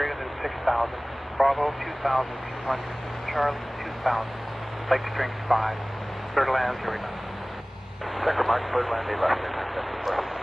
greater than 6,000. Bravo 2,200. Charlie 2,000. Lake strength 5. Clear to land 09. Checker mark, clear to land 8 left, 74.